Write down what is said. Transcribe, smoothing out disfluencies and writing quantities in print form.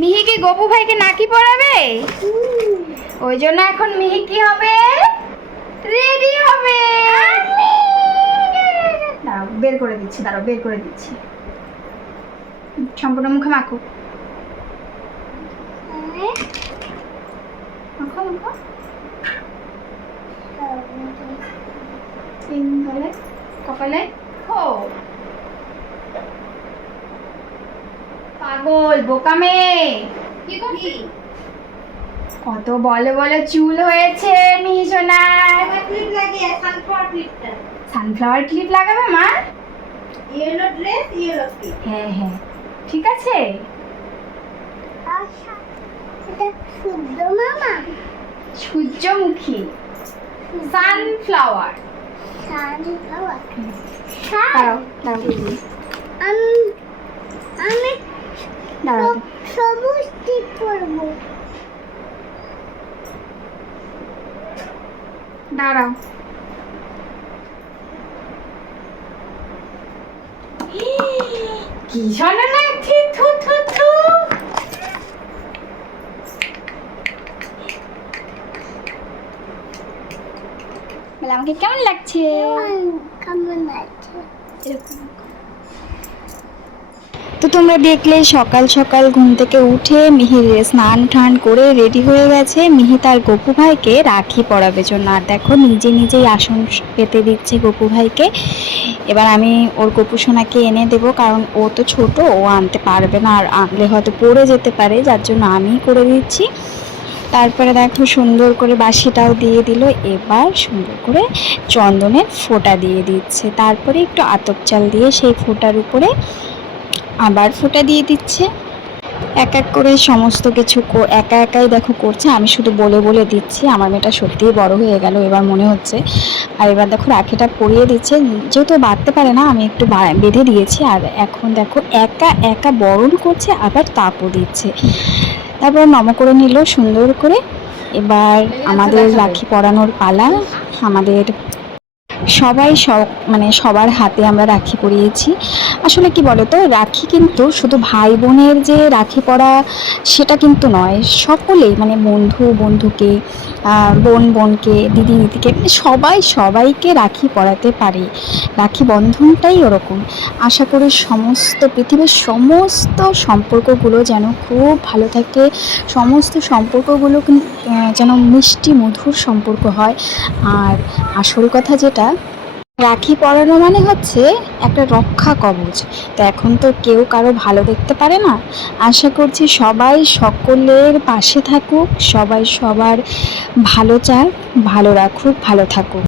মিহি কি গপু ভাইকে নাকি পরাবে? ওই জন্য এখন মিহি কি হবে? রেডি হবে। দাঁড়াও বের করে দিচ্ছি। সম্পূর্ণ মুখে মাখো। কপালে পাগল বোকা মেয়ে, কি করবি? কত বলে বলে চুল হয়েছে মিহি সোনার। সানফ্লাওয়ার ক্লিপ লাগাবে মা? Yellow dress, yellow clip. হ্যাঁ ঠিক আছে। সূর্যমুখী, সানফ্লাওয়ার। আমি সবুজ টিপ পরবো। দাঁড়াও কি শোনা লাগছে? থু থু থু। বলে আমাকে কেমন লাগছে? তো তোমরা দেখলে সকাল সকাল ঘুম থেকে উঠে মিহির স্নান টান করে রেডি হয়ে গেছে। মিহি তার গপু ভাইকে রাখি পরাবে জন্য। আর দেখো নিজেই আসন পেতে দিচ্ছে গপু ভাইকে। এবার আমি ওর গপু সোনাকে এনে দেবো, কারণ ও তো ছোট, ও আনতে পারবে না, আর আনলে হয়তো পড়ে যেতে পারে, যার জন্য আমিই করে দিচ্ছি। তারপরে দেখো সুন্দর করে বাঁশিটাও দিয়ে দিল। এবার সুন্দর করে চন্দনের ফোঁটা দিয়ে দিচ্ছে। তারপরে একটু আতপ চাল দিয়ে সেই ফোঁটার উপরে আবার ফোঁটা দিয়ে দিচ্ছে। এক এক করে সমস্ত কিছু একাই দেখো করছে। আমি শুধু বলে বলে দিচ্ছি। আমার মেয়েটা সত্যিই বড় হয়ে গেল এবার মনে হচ্ছে। আর এবার দেখো রাখিটা পরিয়ে দিচ্ছে। যেহেতু বাঁধতে পারে না, আমি একটু বেঁধে দিয়েছি। আর এখন দেখো একা বরণ করছে, আবার তাপও দিচ্ছে। তারপর নম করে নিল সুন্দর করে। এবার আমাদের রাখি পরানোর পালা। আমাদের সবাই সবার হাতে আমরা রাখি পরিয়েছি। আসলে কি বলতো, রাখি কিন্তু শুধু ভাই বোনের যে রাখি পরা সেটা কিন্তু নয়, সকলেই বন্ধু বন্ধুকে, বোন বোনকে, দিদি দিদিকে, সবাইকে রাখি পরাতে পারে। রাখি বন্ধনটাই ওরকম। আশা করি পৃথিবীর সমস্ত সম্পর্কগুলো যেন খুব ভালো থাকে, সমস্ত সম্পর্কগুলো যেন মিষ্টি মধুর সম্পর্ক হয়। আর আসল কথা যেটা, রাখি পরানো মানে হচ্ছে একটা রক্ষা কবচ। তো এখন তো কেউ কারো ভালো দেখতে পারে না। আশা করছি সবাই সকলের পাশে থাকুক, সবাই সবার ভালো চাক, ভালো রাখুক, ভালো থাকুক।